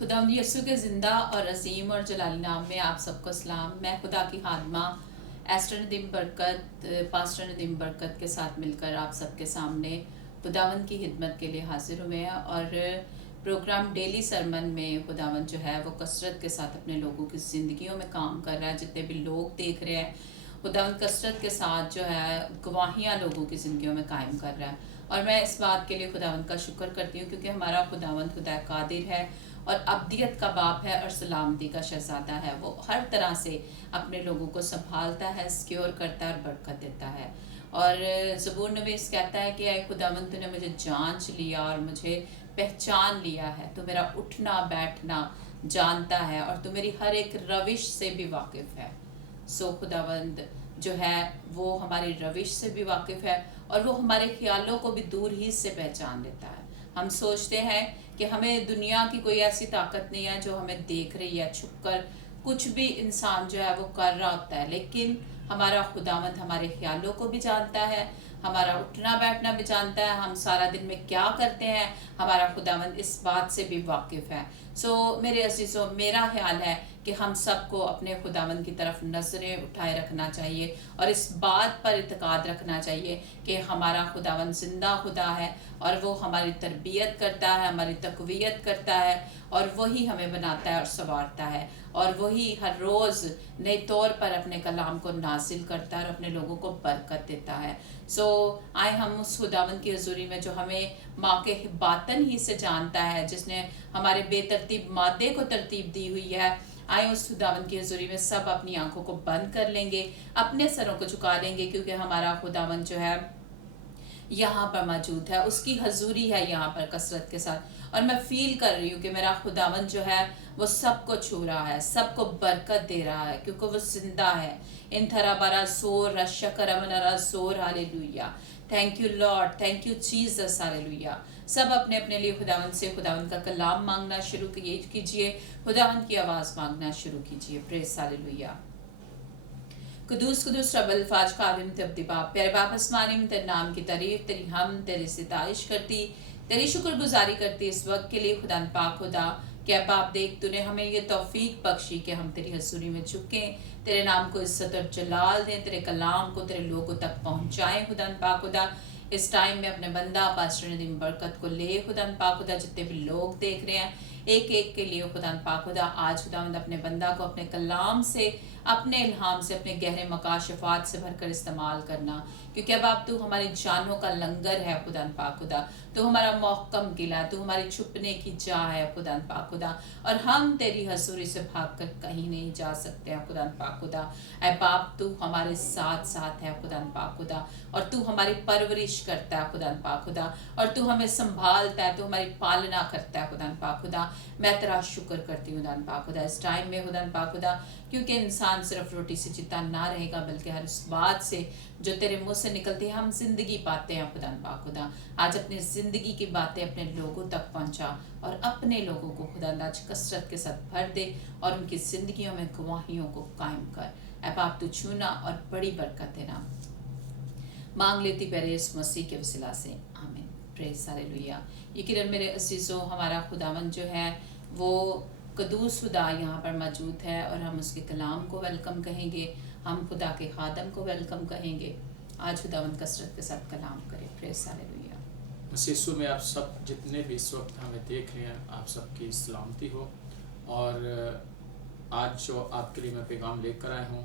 खुदावंद यीशु के ज़िंदा और अजीम और जलाली नाम में आप सबको सलाम। मैं खुदा की खादमा एस्टर नदीम बरकत, पास्टर नदीम बरकत के साथ मिलकर आप सबके सामने खुदावंद की खिदमत के लिए हाजिर हुए हैं। और प्रोग्राम डेली सरमन में खुदावंद जो है वो कसरत के साथ अपने लोगों की ज़िंदगियों में काम कर रहा है। जितने भी लोग देख रहे हैं, खुदावंद कसरत के साथ जो है गवाहियाँ लोगों की ज़िंदगियों में कायम कर रहा है। और मैं इस बात के लिए खुदावंद का शुक्र करती हूँ क्योंकि हमारा खुदावंद खुदा कादिर है और अब्दियत का बाप है और सलामती का शहजादा है। वो हर तरह से अपने लोगों को संभालता है, सिक्योर करता है और बरकत देता है। और ज़बूर नवीस कहता है कि आए खुदावंद तूने मुझे जांच लिया और मुझे पहचान लिया है। तू मेरा उठना बैठना जानता है और तू मेरी हर एक रविश से भी वाकिफ़ है। सो खुदावंद जो है वो हमारी रविश से भी वाकिफ़ है और वो हमारे ख्यालों को भी दूर ही से पहचान लेता है। हम सोचते हैं कि हमें दुनिया की कोई ऐसी ताकत नहीं है जो हमें देख रही है, छुप कर कुछ भी इंसान जो है वो कर रहा होता है, लेकिन हमारा खुदावंद हमारे ख्यालों को भी जानता है, हमारा उठना बैठना भी जानता है, हम सारा दिन में क्या करते हैं हमारा खुदावंद इस बात से भी वाकिफ़ है। सो मेरे अजीज़ों, मेरा ख्याल है कि हम सबको अपने खुदावंद की तरफ नज़रें उठाए रखना चाहिए और इस बात पर इत्क़ाद रखना चाहिए कि हमारा खुदावंद ज़िंदा खुदा है और वो हमारी तरबियत करता है, हमारी तक़वियत करता है और वही हमें बनाता है और संवारता है और वही हर रोज़ नए तौर पर अपने कलाम को नाजिल करता है और अपने लोगों को बरकत देता है। सो आए हम उस खुदावंद की हज़ूरी में जो हमें माँ के बातन ही से जानता है, जिसने हमारे बेतरतीब मादे को तरतीब दी हुई है। आए उस खुदावंद की हज़ूरी में सब अपनी आंखों को बंद कर लेंगे, अपने सरों को झुका लेंगे क्योंकि हमारा खुदावंद जो है यहाँ पर मौजूद है, उसकी हजूरी है यहाँ पर कसरत के साथ। और मैं फील कर रही हूँ कि मेरा खुदावंद जो है वो सबको छू रहा है, सबको बरकत दे रहा है क्योंकि वो जिंदा है। इन थरा बरा सोर रशकरमनरा सोर hallelujah. Thank you Lord, thank you Jesus, hallelujah. सब अपने अपने लिए खुदावंद से खुदावंद का कलाम मांगना शुरू कीजिए, खुदावंद की आवाज़ मांगना शुरू कीजिए। Praise, hallelujah. कुदूस कुदूस रबल फाज कालिम तब्दी बाप, प्यारे बाप आसमानी में तेरे नाम की तारीफ, तेरी हम तेरी सिताइश करती, तेरी शुक्रगुजारी करती इस वक्त के लिए खुदा पाक खुदा। क्या बाप देख, तूने हमें ये तौफीक बख्शी कि हम तेरी हजूरी में झुकें, तेरे नाम को इज्जत और जलाल दें, तेरे कलाम को तेरे लोगों तक पहुँचाएँ खुदा पाक खुदा। इस टाइम में अपने बंदा पास्टर नदीम बरकत को ले खुदा पाक खुदा, जितने भी लोग देख रहे हैं एक एक के लिए खुदा पाक खुदा, आज खुदावंद अपने बंदा को अपने कलाम से, अपने इल्हाम से, अपने गहरे मकाशफात से भरकर इस्तेमाल करना क्योंकि अब आप तू हमारी जानों का लंगर है खुदा पाक खुदा। तू हमारा मोहकम किला, तू हमारी छुपने की जा है खुदा पाक खुदा और हम तेरी हजूरी से भाग कर कहीं नहीं जा सकते हैं खुदा पाक खुदा। ऐ बाप, तू हमारे साथ साथ है खुदा पाक खुदा और तू हमारी परवरिश करता है खुदा पाक खुदा और तू हमें संभालता है, तू हमारी पालना करता है खुदा पाक खुदा। मैं तेरा शुक्र करती हूँ खुदा पाक खुदा इस टाइम में खुदा पाक खुदा, क्योंकि इंसान सिर्फ रोटी से जीता ना रहेगा बल्कि हर उस बात से जो तेरे मुंह से निकलती है हम जिंदगी पाते हैं खुदा पाक खुदा। आज अपनी जिंदगी की बातें अपने लोगों तक पहुंचा और अपने लोगों को खुदा आज कसरत के साथ भर दे और उनकी जिंदगियों में गवाहियों को कायम कर। ऐ बाप, तू छूना और बड़ी बरकत देना मांग लेती प्यारे यीशु मसीह के वसीला से, आमीन। Praise, hallelujah. यकीनन मेरे अजीजों, हमारा खुदावंद जो है वो कदूस खुदा यहाँ पर मौजूद है और हम उसके कलाम को वेलकम कहेंगे, हम खुदा के खादम को वेलकम कहेंगे। आज खुदावंद कसरत के साथ कलाम करें। Praise, hallelujah. मसीह में आप सब जितने भी इस वक्त हमें देख रहे हैं, आप सबकी सलामती हो। और आज जो आपके लिए मैं पैगाम लेकर आया हूँ,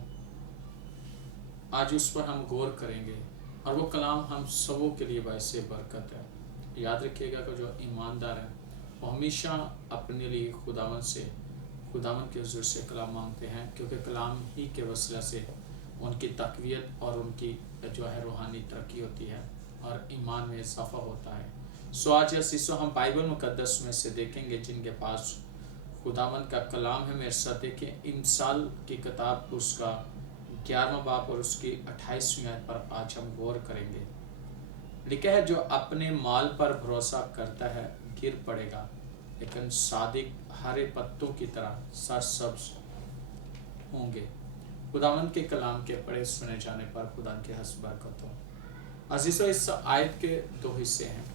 आज उस पर हम गौर करेंगे और वो कलाम हम सबों के लिए बायस बरकत है। याद रखिएगा कि जो ईमानदार हैं वो हमेशा अपने लिए खुदावंद के हुजूर से कलाम मांगते हैं क्योंकि कलाम ही के वसीला से उनकी तक़वियत और उनकी जो है रूहानी तरक्की होती है और ईमान में इजाफा होता है। सो आज असीसो हम बाइबल मुकद्दस में से देखेंगे जिनके पास खुदावंद का कलाम है। मेरे साथ देखिए इंसाल की किताब उसका 11वां बाब और उसकी 28वीं आयत पर आज हम गौर करेंगे। लिखा है, जो अपने माल पर भरोसा करता है गिर पड़ेगा, लेकिन सादिक हरे पत्तों की तरह सरसब्ज होंगे। खुदावंद के कलाम के पढ़े सुने जाने पर खुदा के हस्ब बरकत हो। अजीजों, इस आयत के दो हिस्से हैं।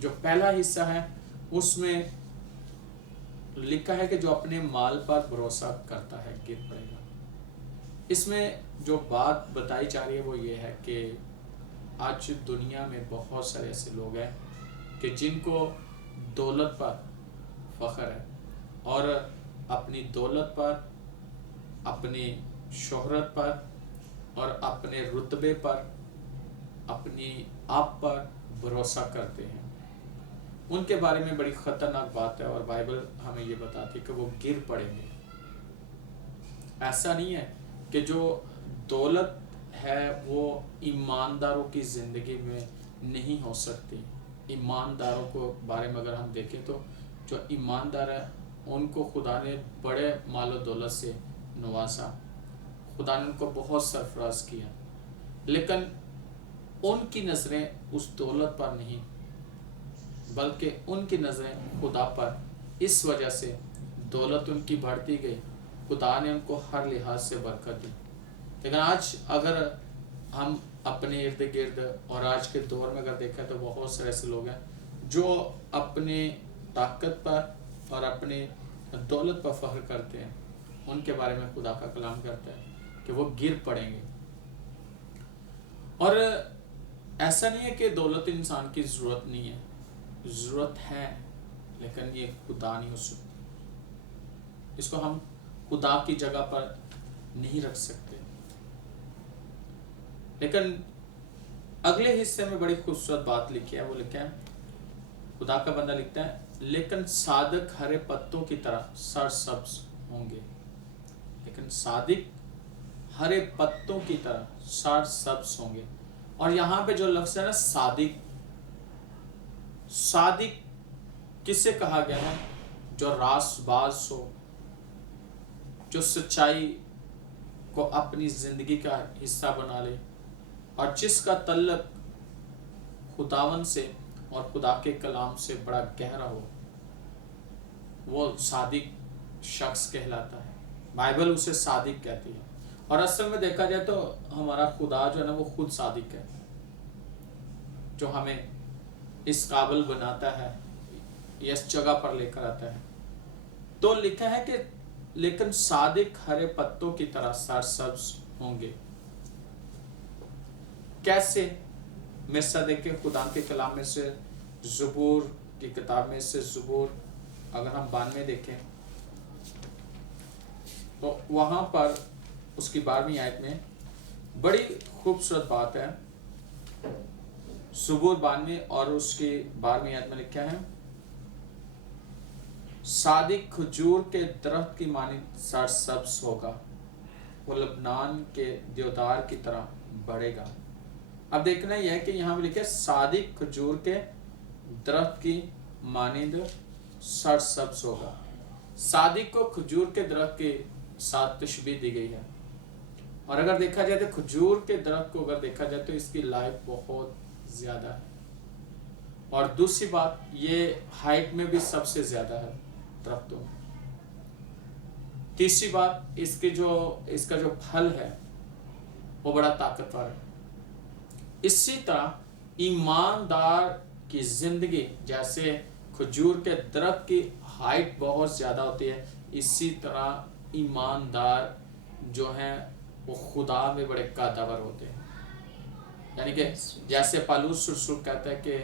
जो पहला हिस्सा है उसमें लिखा है कि जो अपने माल पर भरोसा करता है गिर पड़ेगा। इसमें जो बात बताई जा रही है वो ये है कि आज दुनिया में बहुत सारे ऐसे लोग हैं कि जिनको दौलत पर फख्र है और अपनी दौलत पर, अपनी शोहरत पर और अपने रुतबे पर, अपनी आप पर भरोसा करते हैं। उनके बारे में बड़ी खतरनाक बात है और बाइबल हमें ये बताती है कि वो गिर पड़ेंगे। ऐसा नहीं है कि जो दौलत है वो ईमानदारों की ज़िंदगी में नहीं हो सकती। ईमानदारों को बारे में अगर हम देखें तो जो ईमानदार है उनको खुदा ने बड़े मालो दौलत से नवाजा, खुदा ने उनको बहुत सरफराज किया, लेकिन उनकी नज़रें उस दौलत पर नहीं बल्कि उनकी नज़रें खुदा पर। इस वजह से दौलत उनकी बढ़ती गई, खुदा ने उनको हर लिहाज से बरकत दी। लेकिन आज अगर हम अपने इर्द गिर्द और आज के दौर में अगर देखें तो बहुत सारे ऐसे लोग हैं जो अपने ताकत पर और अपने दौलत पर फख्र करते हैं। उनके बारे में खुदा का कलाम करता है कि वो गिर पड़ेंगे। और ऐसा नहीं है कि दौलत इंसान की ज़रूरत नहीं है, ज़रूरत है, लेकिन ये खुदा नहीं हो सकती। इसको हम खुदा की जगह पर नहीं रख सकते। लेकिन अगले हिस्से में बड़ी खूबसूरत बात लिखी है। वो लिखा है, खुदा का बंदा लिखता है, लेकिन सादिक हरे पत्तों की तरह सरसब्ज होंगे। लेकिन सादिक हरे पत्तों की तरह सरसब्ज होंगे। और यहाँ पे जो लफ्ज़ है ना सादिक, सादिक किसे कहा गया है? जो रासबाज हो, जो सच्चाई को अपनी जिंदगी का हिस्सा बना ले और जिसका तल्लक खुदावन से और खुदा के कलाम से बड़ा गहरा हो, वो सादिक शख्स कहलाता है। बाइबल उसे सादिक कहती है। और असल में देखा जाए तो हमारा खुदा जो है ना वो खुद सादिक है, जो हमें इस काबिल बनाता है, इस जगह पर लेकर आता है। तो लिखा है कि लेकिन सादिक हरे पत्तों की तरह सरसब्ज होंगे। कैसे? मिस्सा देखें खुदा के कलाम में से, ज़बूर की किताब में से, ज़बूर अगर हम 92 देखें तो वहां पर उसकी 12वीं आयत में बड़ी खूबसूरत बात है। ज़बूर 92 और उसकी 12वीं आयत में लिखा है, सादिक खजूर के दरख्त की मानिंद सरसब्ज होगा, वो लबनान के देवदार की तरह बढ़ेगा। अब देखना यह है कि यहाँ पे लिखे सादिक खजूर के दरख्त की मानिंद सरसब्ज होगा। सादिक को खजूर के दरख्त के साथ तशबीह दी गई है। और अगर देखा जाए तो खजूर के दरख्त को अगर देखा जाए तो इसकी लाइफ बहुत ज्यादा है। और दूसरी बात, ये हाइट में भी सबसे ज्यादा है दरख्तों में। तीसरी बात, इसका जो फल है वो बड़ा ताकतवर है। इसी तरह ईमानदार की जिंदगी, जैसे खजूर के दरख्त की हाइट बहुत ज्यादा होती है, इसी तरह ईमानदार जो हैं वो खुदा में बड़े कादावर होते हैं। यानी कि जैसे पालूस सुरसुर कहता है कि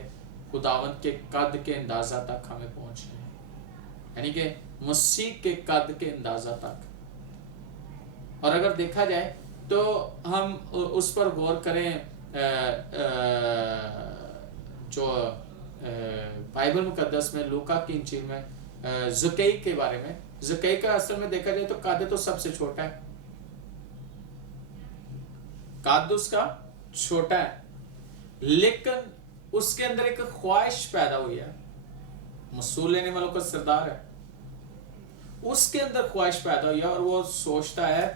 खुदावंत के कद के अंदाजा तक हमें पहुंचना है, यानी कि मसीह के कद के अंदाजा तक। और अगर देखा जाए तो हम उस पर गौर करें, जो बाइबल मुकद्दस में लूका की इंजील में ज़कई के बारे में, ज़कई का असल में देखा जाए तो कद तो सबसे छोटा है, कद उसका छोटा है, लेकिन उसके अंदर एक ख्वाहिश पैदा हुई है। मसूल लेने वालों का सरदार है, उसके अंदर ख्वाहिश पैदा हुई है और वो सोचता है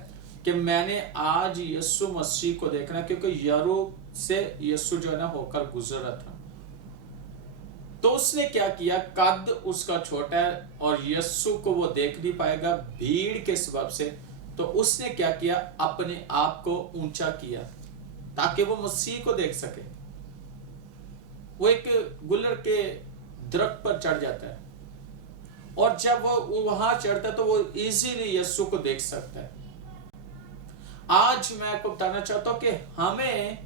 कि मैंने आज यीशु मसीह को देखना, क्योंकि यरू से यीशु जो है ना होकर गुजर रहा था। तो उसने क्या किया, कद उसका छोटा है और यीशु को वो देख नहीं पाएगा भीड़ के सबब से, तो उसने क्या किया, अपने आप को ऊंचा किया ताकि वो मसीह को देख सके। वो एक गुलर के दरख्त पर चढ़ जाता है और जब वो वहां चढ़ता है तो वो इजीली यीशु को देख सकता है। आज मैं आपको बताना चाहता हूं कि हमें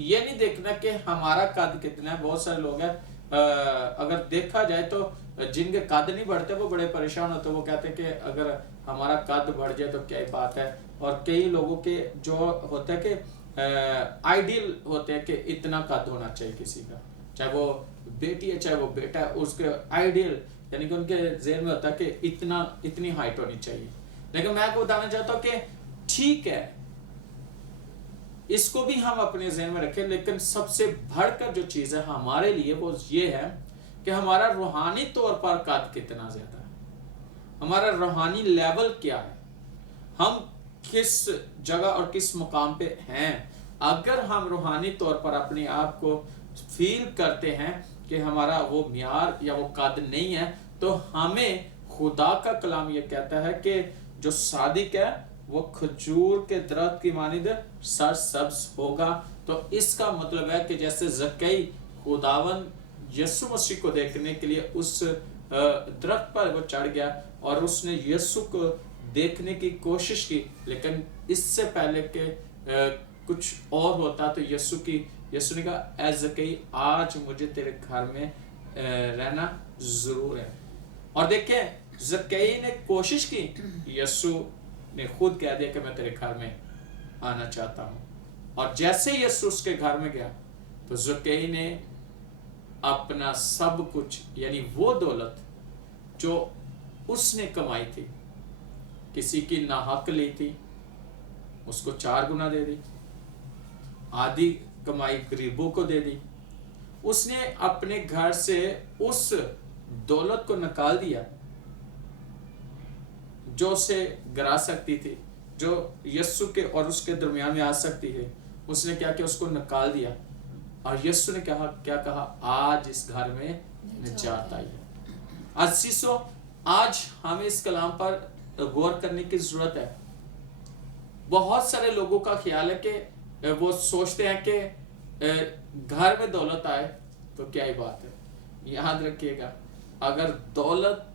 ये नहीं देखना कि हमारा कद कितना है। बहुत सारे लोग हैं अगर देखा जाए तो जिनके कद नहीं बढ़ते वो बड़े परेशान होते, वो कहते हैं कि अगर हमारा कद बढ़ जाए तो क्या ही बात है। और कई लोगों के जो होता है कि आइडियल होते हैं कि इतना कद होना चाहिए किसी का, चाहे वो बेटी है चाहे वो बेटा है, उसके आइडियल यानी कि उनके ज़हन में होता है कि इतनी हाइट होनी चाहिए। लेकिन मैं आपको बताना चाहता हूँ कि ठीक है, इसको भी हम अपने ज़हन में रखें, लेकिन सबसे बढ़कर जो चीज़ है हमारे लिए वो ये है कि हमारा रूहानी तौर पर कद कितना ज़्यादा है, हमारा रूहानी लेवल क्या है, हम किस जगह और किस मुकाम पे हैं। अगर हम रूहानी तौर पर अपने आप को फील करते हैं कि हमारा वो मियार या वो कद नहीं है, तो हमें खुदा का कलाम ये कहता है कि जो सादिक है वो खजूर के दरख्त की मानिंद सरसब्ज होगा। तो इसका मतलब है कि जैसे ज़क्कई खुदावन यीशु मसीह को देखने के लिए उस दरख्त पर वो चढ़ गया और उसने यीशु को देखने की कोशिश की, लेकिन इससे पहले के कुछ और होता तो यीशु ने कहा, ऐ ज़क्कई आज मुझे तेरे घर में रहना जरूर है। और देखें, ज़क्कई ने कोशिश की, यीशु ने खुद कह दिया कि मैं तेरे घर में आना चाहता हूँ। और जैसे यीशु उसके घर में गया तो ज़क्कई ने अपना सब कुछ यानी वो दौलत जो उसने कमाई थी, किसी की नाहक ली थी, उसको 4 गुना दे दी, आधी कमाई गरीबों को दे दी। उसने अपने घर से उस दौलत को निकाल दिया जो उसे गिरा सकती थी, जो यीशु के और उसके दरमियान में आ सकती है। उसने क्या किया, उसको निकाल दिया। और यीशु ने क्या कहा, आज इस घर में निजात आई है। अज़ीज़ों, आज हमें इस कलाम पर गौर करने की जरूरत है। बहुत सारे लोगों का ख्याल है कि वो सोचते हैं कि घर में दौलत आए तो क्या ही बात है। याद रखिएगा, अगर दौलत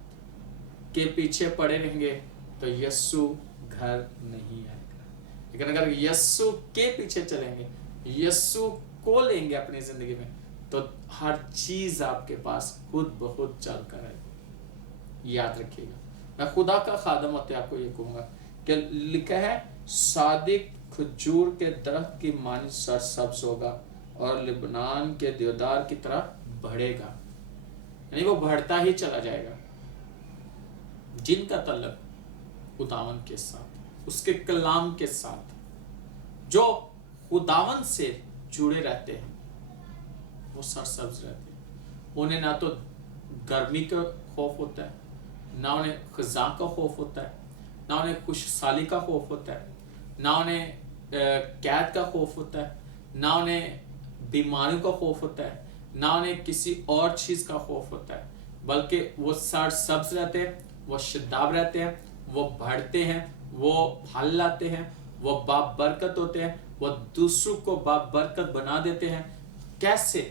के पीछे पड़े रहेंगे तो यीशु घर नहीं आएगा। लेकिन अगर यीशु के पीछे चलेंगे, यीशु को लेंगे अपनी जिंदगी में, तो हर चीज आपके पास खुद ब खुद चल कर आएगी। याद रखिएगा, मैं खुदा का खादम होते आपको ये कहूंगा कि लिखा है, सादिक खजूर के दरख्त की मानिंद सरसब्ज होगा और लिबनान के देवदार की तरह बढ़ेगा। यानी वो बढ़ता ही चला जाएगा। जिनका तल्लक खुदावन के साथ, उसके कलाम के साथ, जो खुदावन से जुड़े रहते हैं, वो सरसब्ज रहते हैं। उन्हें ना तो गर्मी का खौफ होता है, ना उन्हें खज़ा का खौफ होता है, ना उन्हें खुशहाली का खौफ होता है, ना उन्हें कैद का खौफ होता है, ना उन्हें बीमारियों का खौफ होता है, ना उन्हें किसी और चीज़ का खौफ होता है, बल्कि वो सरसब्ज रहते हैं, वो शदाब रहते हैं, वो बढ़ते हैं, वो फल लाते हैं, वो बाबरकत होते हैं, वो दूसरों को बाबरकत बना देते हैं। कैसे?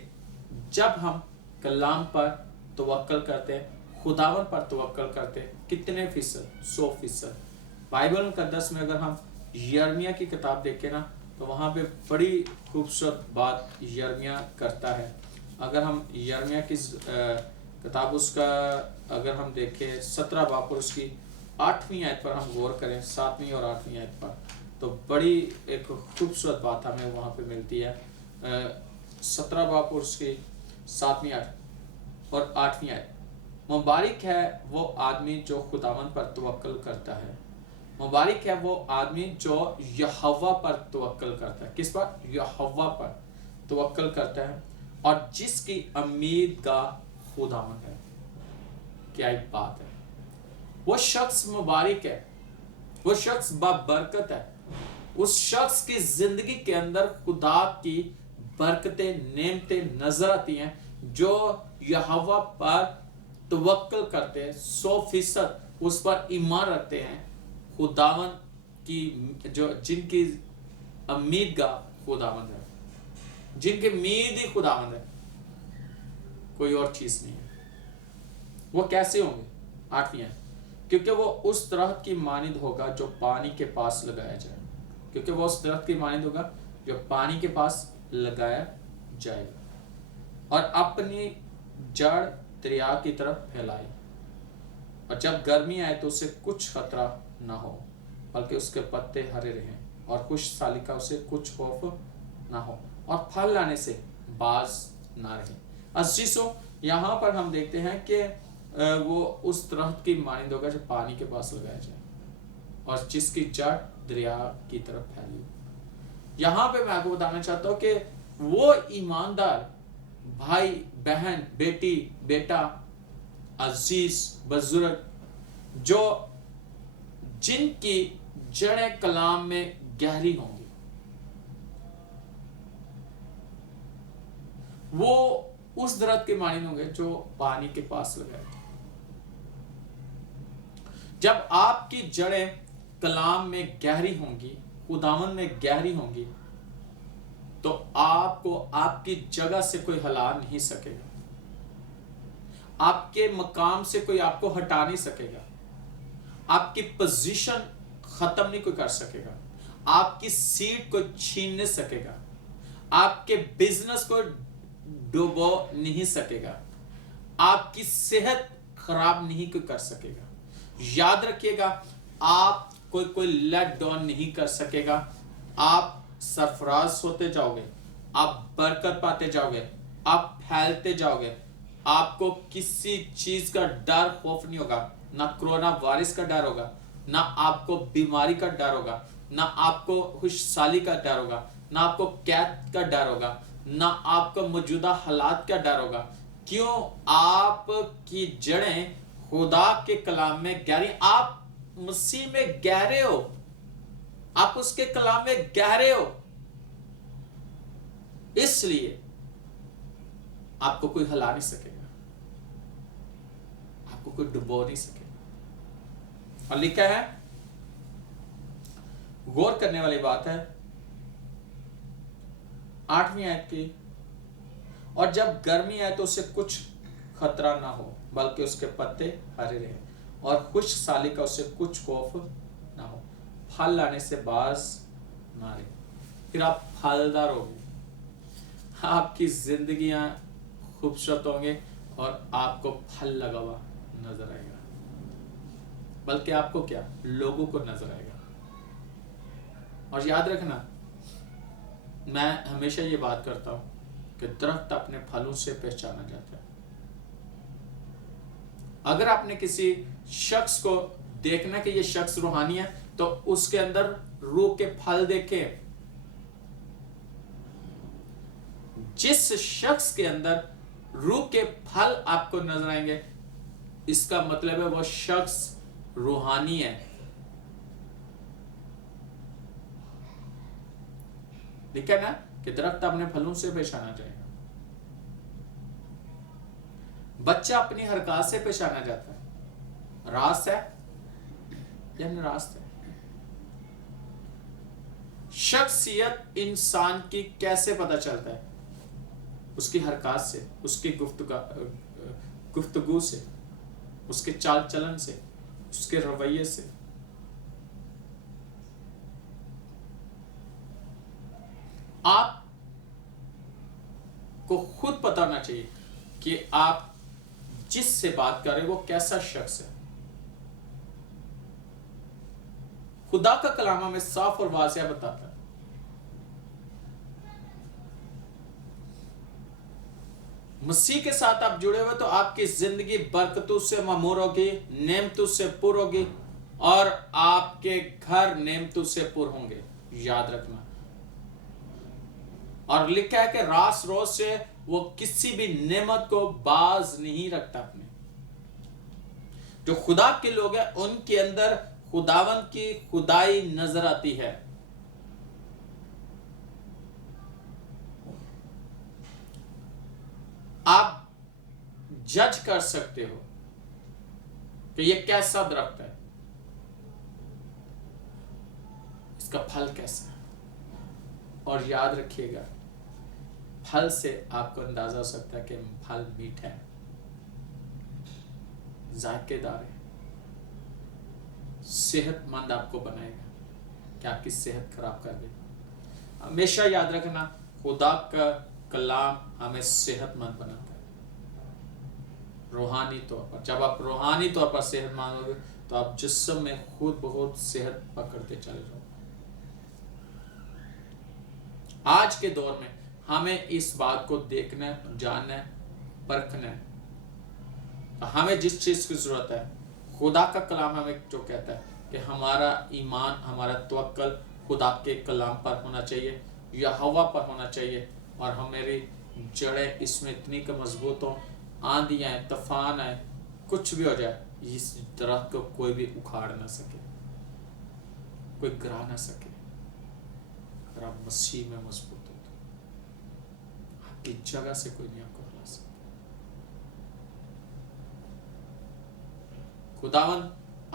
जब हम कलाम पर तवक्कल करते हैं, खुदावन पर तवक्कल करते हैं। कितने फीसद? 100%। बाइबल मुकद्दस में अगर हम यिर्मयाह की किताब देखें ना, तो वहाँ पे बड़ी खूबसूरत बात यिर्मयाह करता है। अगर हम यिर्मयाह की किताब उसका अगर हम देखें 17 बाब और उसकी 8वीं आयत पर हम गौर करें, 7वीं और 8वीं आयत पर, तो बड़ी एक खूबसूरत बात हमें वहाँ पे मिलती है। 17 बाब और उसकी 7वीं आयत और 8वीं आयत, मुबारक है वो आदमी जो खुदावन पर तवक्कल करता है, मुबारक है वो आदमी जो यहोवा पर तवक्कल करता है। किस पर? यहोवा पर तवक्कल करता है और जिसकी उम्मीद का खुदावन है। क्या एक बात है! वो शख्स मुबारक है, वो शख्स बाबरकत है, उस शख्स की जिंदगी के अंदर खुदा की बरकतें, नेमतें नजर आती हैं, जो यहोवा पर तवक्कल करते हैं, 100% उस पर ईमान रखते हैं। खुदावन की जो जिनकी उम्मीद का खुदावन है, जिनकी उम्मीद ही खुदावन है, कोई और चीज नहीं है। वो कैसे होंगे? 8वीं आयत, क्योंकि वो उस दरख्त की मानिंद होगा जो पानी के पास लगाया जाए, क्योंकि वो उस दरख्त की मानिंद होगा जो पानी के पास लगाया जाएगा, और अपनी जड़ दरिया की तरफ फैलाई, और जब गर्मी आए तो उसे कुछ खतरा ना हो, बल्कि उसके पत्ते हरे रहें, और खुशहाली का उसे कुछ खौफ ना हो, और फल लाने से बाज ना रहे। अजीजों, यहाँ पर हम देखते हैं कि वो उस दरख्त की मानिंद होगा जो पानी के पास लगाया जाए, और जिसकी जड़ दरिया की तरफ फैली हो। यहाँ पे मैं आपको बताना चाहता हूँ कि वो ईमानदार भाई बहन बेटी बेटा अजीज बुजुर्ग जो जिनकी जड़ें कलाम में गहरी होंगी, वो उस दरख्त के मानिंद होंगे जो पानी के पास लगाए। जब आपकी जड़ें कलाम में गहरी होंगी, खुदावन में गहरी होंगी, तो आपको आपकी जगह से कोई हिला नहीं सकेगा, आपके मकाम से कोई आपको हटा नहीं सकेगा, आपकी पोजीशन खत्म नहीं कोई कर सकेगा, आपकी सीट को छीन नहीं सकेगा, आपके बिजनेस को डुबो नहीं सकेगा, आपकी सेहत खराब नहीं कोई कर सकेगा। याद रखिएगा, आप कोई लेट डाउन नहीं कर सकेगा। आप सरफराज होते जाओगे, आप बरकत पाते जाओगे, आप फैलते जाओगे, आपको किसी चीज का डर खौफ नहीं होगा, ना कोरोना वायरस का डर होगा, ना आपको बीमारी का डर होगा, ना आपको खुशहाली का डर होगा, ना आपको कैद का डर होगा, ना आपको मौजूदा हालात का डर होगा। क्यों? आपकी जड़ें खुदा के कलाम में गहरी, आप मसीह में गहरे हो, आप उसके कलाम में गहरे हो, इसलिए आपको कोई हिला नहीं सकेगा, आपको कोई डुबो नहीं सकेगा। और लिखा है, गौर करने वाली बात है 8वीं आयत की, और जब गर्मी आए तो उसे कुछ खतरा ना हो, बल्कि उसके पत्ते हरे रहे, और खुशहाली का उसे कुछ खौफ ना हो, फल लाने से बाज ना रहे। फिर आप फलदार होंगे, आपकी जिंदगियां खूबसूरत होंगे, और आपको फल लगा हुआ नजर आएगा, बल्कि आपको क्या, लोगों को नजर आएगा। और याद रखना, मैं हमेशा ये बात करता हूं कि दरख्त अपने फलों से पहचाना जाता है। अगर आपने किसी शख्स को देखना कि ये शख्स रूहानी है, तो उसके अंदर रूह के फल देखे। जिस शख्स के अंदर रूह के फल आपको नजर आएंगे, इसका मतलब है वो शख्स रूहानी है। लिखा ना कि दरख्त अपने फलों से पहचाना जाएगा। बच्चा अपनी हरकत से पहचाना जाता है, रास्त है या नारास्त है। शख्सियत इंसान की कैसे पता चलता है? उसकी हरकत से, उसकी गुफ्तगू से, उसके चाल चलन से, उसके रवैये से। आप को खुद पता होना चाहिए कि आप जिससे बात कर रहे हैं वो कैसा शख्स है। खुदा का कलाम हमें साफ और वाज़ेह बताता है, मसीह के साथ आप जुड़े हुए तो आपकी जिंदगी बरकतों से मामूर होगी, नेमतों से पुर होगी, और आपके घर नेमतों से पुर होंगे। याद रखना। और लिखा है कि रास रोज से वो किसी भी नेमत को बाज नहीं रखता अपने। जो खुदा के लोग हैं उनके अंदर खुदावन की खुदाई नजर आती है। आप जज कर सकते हो कि ये कैसा दरख्त है, इसका फल कैसा है। और याद रखिएगा, फल से आपको अंदाजा हो सकता है कि फल मीठा है। जायकेदार है, सेहतमंद आपको बनाएगा, कि आपकी सेहत खराब कर दे। हमेशा याद रखना, खुदा का कलाम हमें सेहतमंद बनाता है रूहानी तौर पर। जब आप रूहानी तौर पर सेहतमंद होगे तो आप जिस्म में खुद बहुत सेहत पकड़ते चले जाओ। आज के दौर में हमें इस बात को देखना है, जानना है, परखना है। तो हमें जिस चीज की जरूरत है, खुदा का कलाम हमें जो कहता है कि हमारा ईमान, हमारा तवक्कल खुदा के कलाम पर होना चाहिए, यहोवा पर होना चाहिए, और हमारी जड़ें इसमें इतनी कि मजबूत हो, आंधियां आए, तूफान आए, कुछ भी हो जाए, इस दरख्त को कोई भी उखाड़ ना सके, कोई गिरा ना सके। अगर आप मसीह में मजबूत हो तो आपकी जगह से कोई नहीं आपको हिला सकता। खुदावन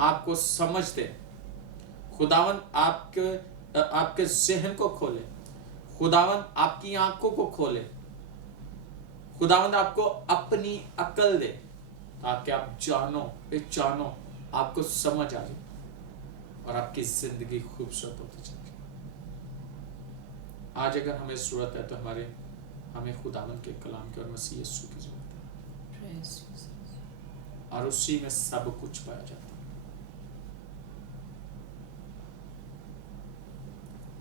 आपको समझ दे, खुदावन आपके ज़हन को खोले, खुदावन आपकी आंखों को खोले, खुदावन आपको अपनी अकल दे, ताकि आप जानो, पहचानो, आपको समझ आ जाए और आपकी जिंदगी खूबसूरत होती चले। आज अगर हमें जरूरत है तो हमें खुदावन के कलाम की और मसीह यीशु की जरूरत है, और उसी में सब कुछ पाया जाता है।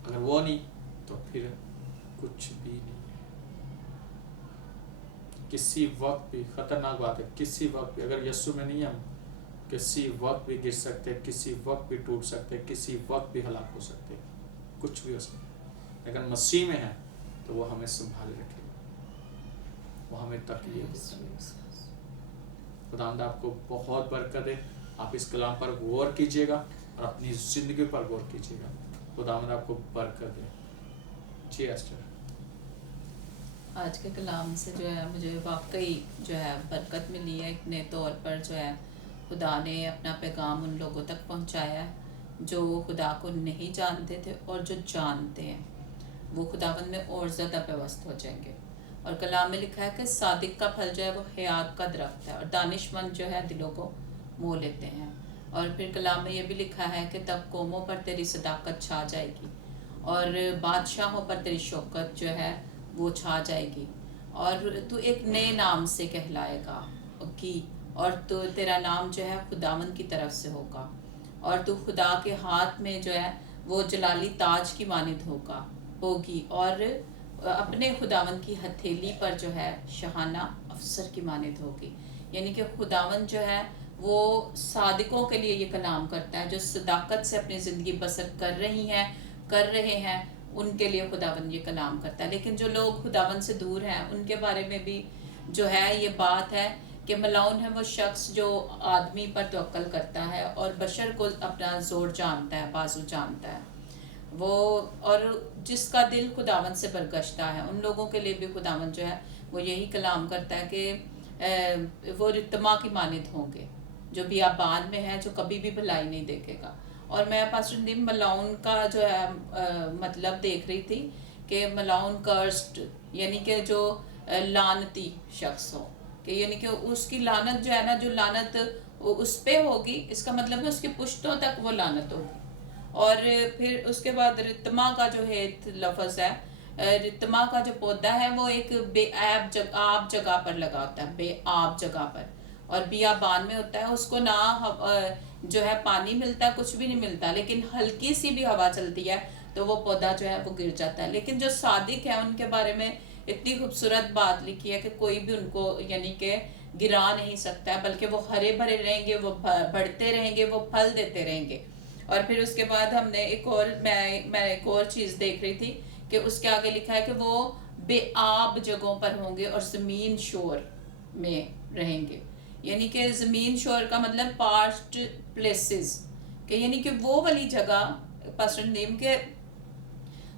अगर वो नहीं तो फिर कुछ भी नहीं है। किसी वक्त भी खतरनाक बात है, किसी वक्त भी अगर यीशु में नहीं, हम किसी वक्त भी गिर सकते हैं, किसी वक्त भी टूट सकते हैं, किसी वक्त भी हलाक हो सकते हैं, कुछ भी हो सकता है। अगर मसीह में है तो वो हमें संभाले रखेगा, वो हमें तकलीफ देगा। खुदावंद आपको बहुत बरकत दे। आप इस कलाम पर गौर कीजिएगा और अपनी जिंदगी पर गौर कीजिएगा। खुदावंद आपको बरकत दे। जी एस्टर, आज के कलाम से जो है मुझे वाकई जो है बरकत मिली है। इतने तौर पर जो है खुदा ने अपना पैगाम उन लोगों तक पहुंचाया है जो खुदा को नहीं जानते थे, और जो जानते हैं वो खुदावंद में और ज़्यादा व्यवस्थ हो जाएंगे। और कलाम में लिखा है कि सादिक का फल जो है वो हयात का दरख्त है, और दानिशमंद जो है दिलों को मोह लेते हैं। और फिर कलाम में ये भी लिखा है कि तब कौमों पर तेरी सदाकत छा जाएगी, और बादशाहों पर तेरी शौकत जो है वो छा जाएगी, और तू एक नए नाम से कहलाएगा कि, और तो तेरा नाम जो है खुदावंद की तरफ से होगा, और तू खुदा के हाथ में जो है वो जलाली ताज की मानिद होगी, और अपने खुदावंद की हथेली पर जो है शहाना अफसर की मानिद होगी। यानी कि खुदावंद जो है वो सादिकों के लिए ये कलाम करता है, जो सदाकत से अपनी ज़िंदगी बसर कर रहे हैं, उनके लिए खुदावंद ये कलाम करता है। लेकिन जो लोग खुदावंद से दूर हैं उनके बारे में भी जो है ये बात है कि मलाउन है वो शख्स जो आदमी पर तवक्कल करता है और बशर को अपना जोर जानता है, बाजू जानता है वो, और जिसका दिल खुदावंद से बरगश्ता है, उन लोगों के लिए भी खुदावंद जो है वो यही कलाम करता है कि वो रितमा की मानिद होंगे, जो बियाबान में है, जो कभी भी भलाई नहीं देखेगा। और मैं पास्टर नदीम मलाउन का जो है मतलब देख रही थी कि मलाउन कर्स्ड, यानी कि जो लानती शख्स हो, कि यानी कि उसकी लानत जो है ना, जो लानत उस पे होगी, इसका मतलब है उसके पुश्तों तक वो लानत होगी। और फिर उसके बाद रितमा का जो है लफ्ज़ है, रितमा का जो पौधा है वो एक बेआब जगह पर लगा होता है, बेआब जगह पर, और बियाबान में होता है। उसको ना जो है पानी मिलता है, कुछ भी नहीं मिलता, लेकिन हल्की सी भी हवा चलती है तो वो पौधा जो है वो गिर जाता है। लेकिन जो सादिक है उनके बारे में इतनी खूबसूरत बात लिखी है कि कोई भी उनको यानी कि गिरा नहीं सकता है, बल्कि वो हरे भरे रहेंगे, वो बढ़ते रहेंगे, वो फल देते रहेंगे। और फिर उसके बाद हमने मैं एक और चीज़ देख रही थी कि उसके आगे लिखा है कि वो बेआब जगहों पर होंगे और ज़मीन शोर में रहेंगे। यानी कि ज़मीन शोर का मतलब पास्ट प्लेसेस के, यानी कि वो वाली जगह पास्टर नदीम के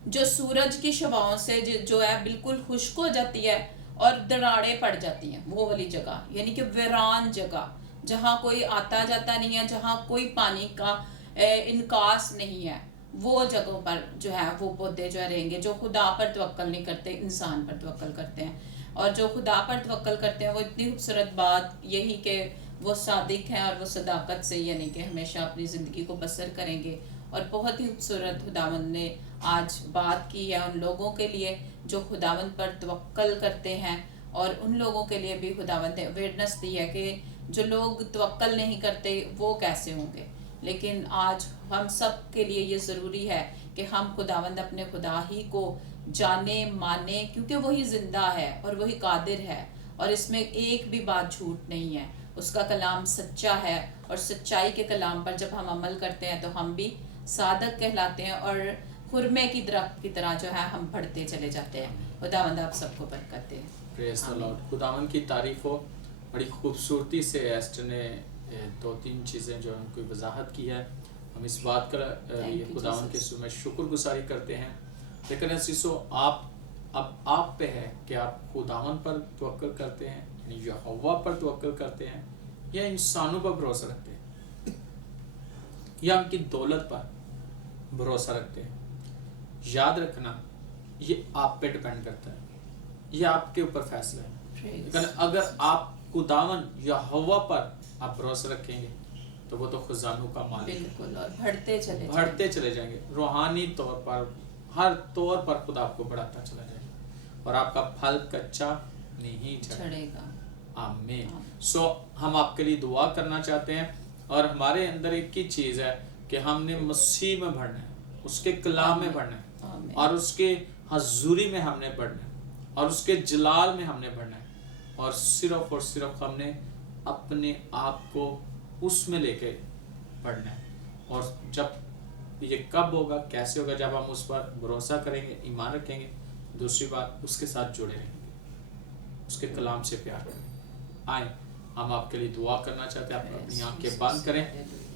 जो सूरज की शवाओं से जो है बिल्कुल खुश्क हो जाती है और दरारें पड़ जाती हैं, वो वाली जगह, यानी कि वीरान जगह जहाँ कोई आता जाता नहीं है, जहाँ कोई पानी का इनकास नहीं है, वो जगहों पर जो है वो पौधे जो रहेंगे, जो खुदा पर तवक्कल नहीं करते, इंसान पर तवक्कल करते हैं। और जो खुदा पर तवक्कल करते हैं वो इतनी खूबसूरत बात यही कि وہ صادق ہیں اور وہ صداقت سے یعنی کہ ہمیشہ اپنی زندگی کو بسر کریں گے. اور بہت ہی خوبصورت خداوند نے آج بات کی ہے ان لوگوں کے لیے جو خداوند پر توکل کرتے ہیں، اور ان لوگوں کے لیے بھی خداوند نے اویئرنیس دی ہے کہ جو لوگ توکل نہیں کرتے وہ کیسے ہوں گے. لیکن آج ہم سب کے لیے یہ ضروری ہے کہ ہم خداوند اپنے خدا ہی کو جانے مانے، کیونکہ وہی زندہ ہے اور وہی قادر ہے، اور اس میں ایک بھی بات جھوٹ نہیں ہے. اس کا کلام سچا ہے، اور سچائی کے کلام پر جب ہم عمل کرتے ہیں تو ہم بھی صادق کہلاتے ہیں، اور خرمے کی درخت کی طرح جو ہے ہم بڑھتے چلے جاتے ہیں. خداوند آپ سب کو برکت دے. پریز دی لارڈ. خداوند کی تعریف ہو. بڑی خوبصورتی سے ایسٹر نے 2-3 چیزیں جو ان کی وضاحت کی ہے. ہم اس بات کا خداوند کے سو میں شکر گزاری کرتے ہیں. لیکن عزیزو اب آپ پہ ہے کہ آپ خداوند پر توکل کرتے ہیں، یعنی یہوہ پر توکل کرتے ہیں، یا انسانوں پر بھروسہ رکھتے ہیں، یا ان کی دولت پر بھروسہ رکھتے ہیں. یاد رکھنا یہ آپ پہ ڈیپینڈ کرتا ہے، یہ آپ کے اوپر فیصلہ ہے. لیکن اگر آپ خداوند یہوہ پر آپ بھروسہ رکھیں گے تو وہ تو خزانوں کا مالک ہے، بالکل، اور بڑھتے چلے جائیں گے. روحانی طور پر ہر طور پر خدا آپ کو بڑھاتا چلا جائے گا، اور آپ کا پھل کچا نہیں جھڑے گا. آمین. ہم آپ کے لیے دعا کرنا چاہتے ہیں، اور ہمارے اندر ایک ہی چیز ہے کہ ہم نے مسیح میں بڑھنا ہے، اس کے کلام میں بڑھنا ہے، اور اس کے حضوری میں ہم نے بڑھنا ہے، اور اس کے جلال میں ہم نے بڑھنا ہے، اور صرف ہم نے اپنے آپ کو اس میں لے کے بڑھنا ہے. اور جب یہ کب ہوگا، کیسے ہوگا؟ جب ہم اس پر بھروسہ کریں گے، ایمان رکھیں گے. دوسری بات، اس کے ساتھ جڑے رہیں گے، اس کے کلام سے پیار کریں. آئیں ہم آپ کے لیے دعا کرنا چاہتے ہیں. آپ اپنی آنکھیں بند کریں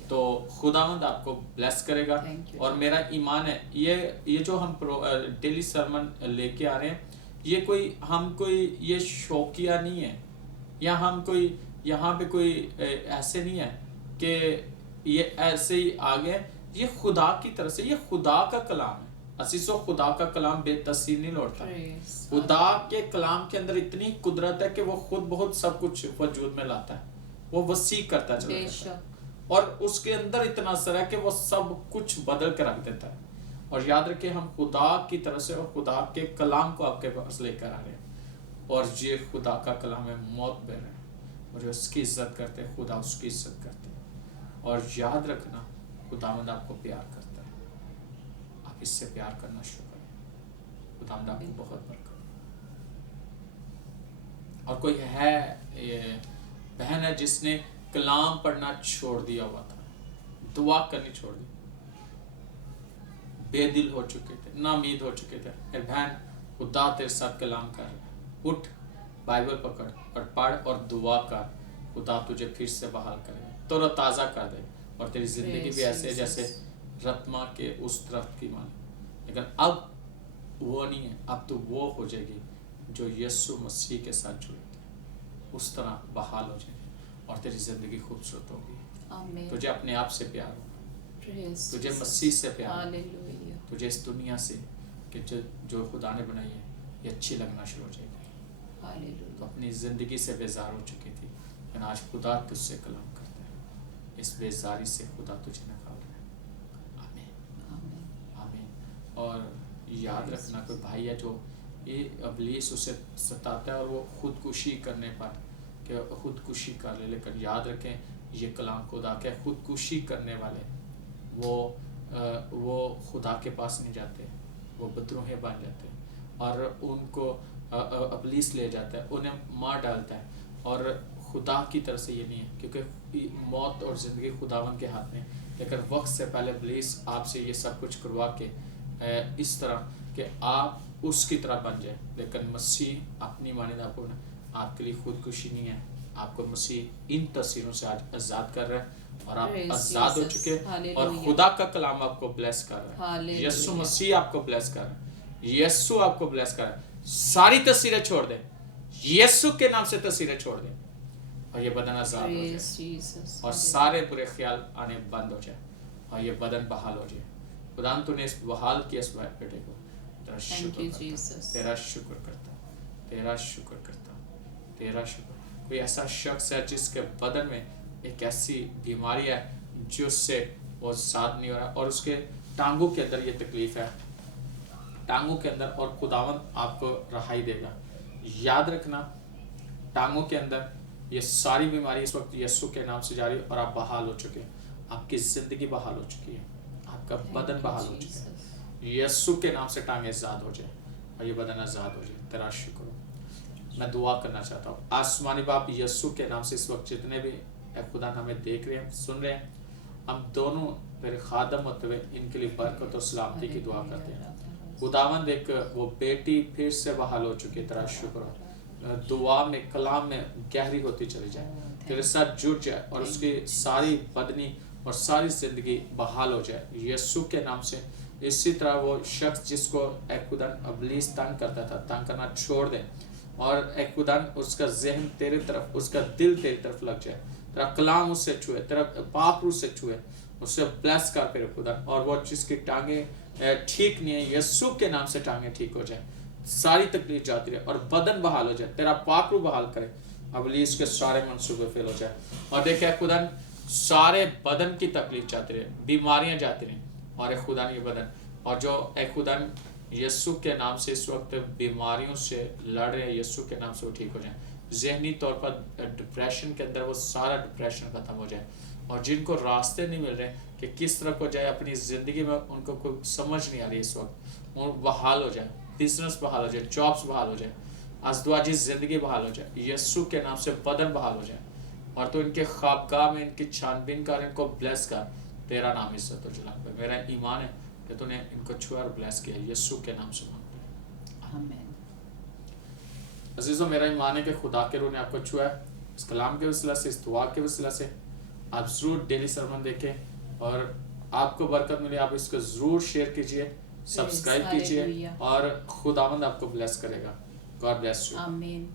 تو خداوند آپ کو بلیس کرے گا. اور میرا ایمان ہے یہ جو ہم ڈیلی سرمن لے کے آ رہے ہیں، ہم کوئی یہ شوقیہ نہیں ہے، یا ہم کوئی یہاں پہ کوئی ایسے نہیں ہے کہ یہ ایسے ہی آگے. یہ خدا کی طرف سے، یہ خدا کا کلام ہے. عزیزو، خدا کا کلام بے تاثیر نہیں لوٹتا. خدا کے کلام کے اندر اتنی قدرت ہے کہ وہ خود بہت سب کچھ وجود میں لاتا ہے، وہ وسیع کرتا چلا جاتا ہے، اور اس کے اندر اتنا اثر ہے کہ وہ سب کچھ بدل کے رکھ دیتا ہے. اور یاد رکھیں، ہم خدا کی طرف سے اور خدا کے کلام کو آپ کے پاس لے کر آ رہے ہیں، اور یہ خدا کا کلام ہے، موت بہ رہے ہیں، اور جو اس کی عزت کرتے ہیں، خدا اس کی عزت کرتے ہیں. اور یاد رکھنا، خداوند آپ کو پیار کرتا ہے. آپ اس سے پیار کرنا شروع کریں. خداوند آپ کو بہت برکت. اور کوئی ہے بہن ہے جس نے کلام پڑھنا چھوڑ دیا ہوا تھا، دعا کرنی چھوڑ دی، بے دل ہو چکے تھے، نامید ہو چکے تھے. اے بہن، خدا تیرے ساتھ کلام کر رہا ہے. اٹھ، بائبل پکڑ اور پڑھ اور دعا کر. خدا تجھے پھر سے بحال کرے، تو رو تازہ کر دے، اور تیری زندگی بھی ایسے جیسے رتما کے اس درخت کی مانی. لیکن اب وہ نہیں ہے، اب تو وہ ہو جائے گی جو یسوع مسیح کے ساتھ جڑے تھے. اس طرح بحال ہو جائے گی، اور تیری زندگی خوبصورت ہوگی. تجھے اپنے آپ سے پیار ہوگا، تجھے مسیح سے پیار ہوگا، تجھے اس دنیا سے کہ جو خدا نے بنائی ہے یہ اچھی لگنا شروع ہو جائے گی. تو اپنی زندگی سے بیزار ہو چکی تھی، لیکن آج خدا تجھ سے کلام کرتا ہے. اس بیزاری سے خدا تجھے نکال رہا ہے. آمین آمین. اور یاد رکھنا، کوئی بھائی ہے جو یہ ابلیس اسے ستاتا ہے اور وہ خودکشی کرنے پر کہ خودکشی کر لے، لیکن یاد رکھیں یہ کلام خدا کے خودکشی کرنے والے وہ خدا کے پاس نہیں جاتے، وہ بدروہیں بن جاتے ہیں، اور ان کو ابلیس لے جاتا ہے، انہیں مار ڈالتا ہے. اور خدا کی طرف سے یہ نہیں ہے، کیونکہ موت اور زندگی خداوند کے ہاتھ میں. لیکن وقت سے پہلے ابلیس آپ سے یہ سب کچھ کروا کے اس طرح کہ آپ اس کی طرح بن جائے. لیکن مسیح اپنی مانند آپ کے لیے خودکشی نہیں ہے. آپ کو مسیح ان تاثیروں سے آج آزاد کر رہا ہے، اور آپ آزاد ہو چکے، اور خدا کا کلام آپ کو بلیس کر رہا ہے. یسوع مسیح آپ کو بلیس کر رہا ہے، یسوع آپ کو بلیس کر رہا ہے. ساری تصویریں چھوڑ دیں، یسوع کے نام سے تصویریں چھوڑ دیں، اور یہ بدن آزاد ہو جائے، اور سارے برے خیال آنے بند ہو جائے، اور یہ بدن بحال ہو جائے. خدا تو نے اس بحال کیا اس بیٹے کو. تیرا شکر کرتا، تیرا شکر کرتا، تیرا شکر کرتا، تیرا شکر. کوئی ایسا شخص ہے جس کے بدن میں ایک ایسی بیماری ہے جس سے وہ زاد نہیں ہو رہا اور اس کے ٹانگوں کے اندر یہ تکلیف ہے ٹانگوں کے اندر اور خداوند آپ کو رہائی دے گا. یاد رکھنا ٹانگوں کے اندر یہ ساری بیماری اس وقت یسوع کے نام سے جاری اور آپ بحال ہو چکے ہیں. آپ کی زندگی بحال ہو چکی ہے, آپ کا بدن بحال ہو چکا ہے. یسوع کے نام سے ٹانگیں آزاد ہو جائیں اور یہ بدن آزاد ہو جائے. تیرا شکر ہو. میں دعا کرنا چاہتا ہوں آسمانی باپ یسوع کے نام سے اس وقت جتنے بھی اے خدا ہمیں دیکھ رہے ہیں سن رہے ہیں, ہم دونوں تیرے خادم ہوتے ہوئے ان کے لیے برکت اور سلامتی کی دعا کرتے ہیں. خداوند ایک وہ بیٹی پھر سے بحال ہو چکی ہے, تیرا شکر ہو. دعا میں کلام میں گہری ہوتی چلی جائے, تیرے ساتھ جڑ جائے اور اس کی ساری بدنی اور ساری زندگی بحال ہو جائے یسوع کے نام سے. اسی طرح وہ شخص جس کو اے خدا ابلیس تنگ کرتا تھا تنگ کرنا چھوڑ دے اور اے خدا اس کا ذہن تیرے طرف اس کا دل تیری طرف لگ جائے. تیرا کلام اس سے چھوئے, تیرا پاک روح سے چھوئے, اسے بلیس کر پھر خدا. اور وہ جس کی ٹانگیں ٹھیک نہیں ہے یسوع کے نام سے ٹانگیں ٹھیک ہو جائیں, ساری تکلیف جاتی رہے اور بدن بحال ہو جائے. تیرا پاک روح بحال کرے, ابلیس کے سارے منصوبے فیل ہو جائے. اور دیکھے خدا سارے بدن کی تکلیف جاتی رہے, بیماریاں جاتی رہیں اور اے خدا یہ بدن اور جو اے خدا یسوع کے نام سے اس وقت بیماریوں سے لڑ رہے ہیں یسوع کے نام سے وہ ٹھیک ہو جائیں. ذہنی طور پر ڈپریشن کے اندر وہ سارا ڈپریشن ختم ہو جائے اور جن کو راستے نہیں مل رہے کہ کس طرح کو جائے اپنی زندگی میں ان کو کوئی سمجھ نہیں آ رہی اس وقت وہ بحال ہو جائے, بزنس بحال ہو جائے, جابس بحال ہو جائے, ازدواجی زندگی بحال ہو جائے یسوع کے نام سے. بدن بحال ہو جائے اور تو ان کے خوابگاہ میں ان کی چھان بین کر ان کو بلیس کر. تیرا نام عزت و جلال پہ. میرا ایمان ہے کہ تو نے ان کو چھوا اور بلیس کیا یسوع کے نام سے مانگتے ہیں آمین. عزیزوں میرا ایمان ہے کہ خدا کے روح نے آپ کو چھوا ہے. اس کلام کے وسیلہ سے اس دعا کے وسیلہ سے آپ ضرور ڈیلی سرمن دیکھیں اور آپ کو برکت ملے. آپ اس کو ضرور شیئر کیجئے, سبسکرائب کیجئے اور خداوند آپ کو بلیس کرے گا. God bless you. آمین.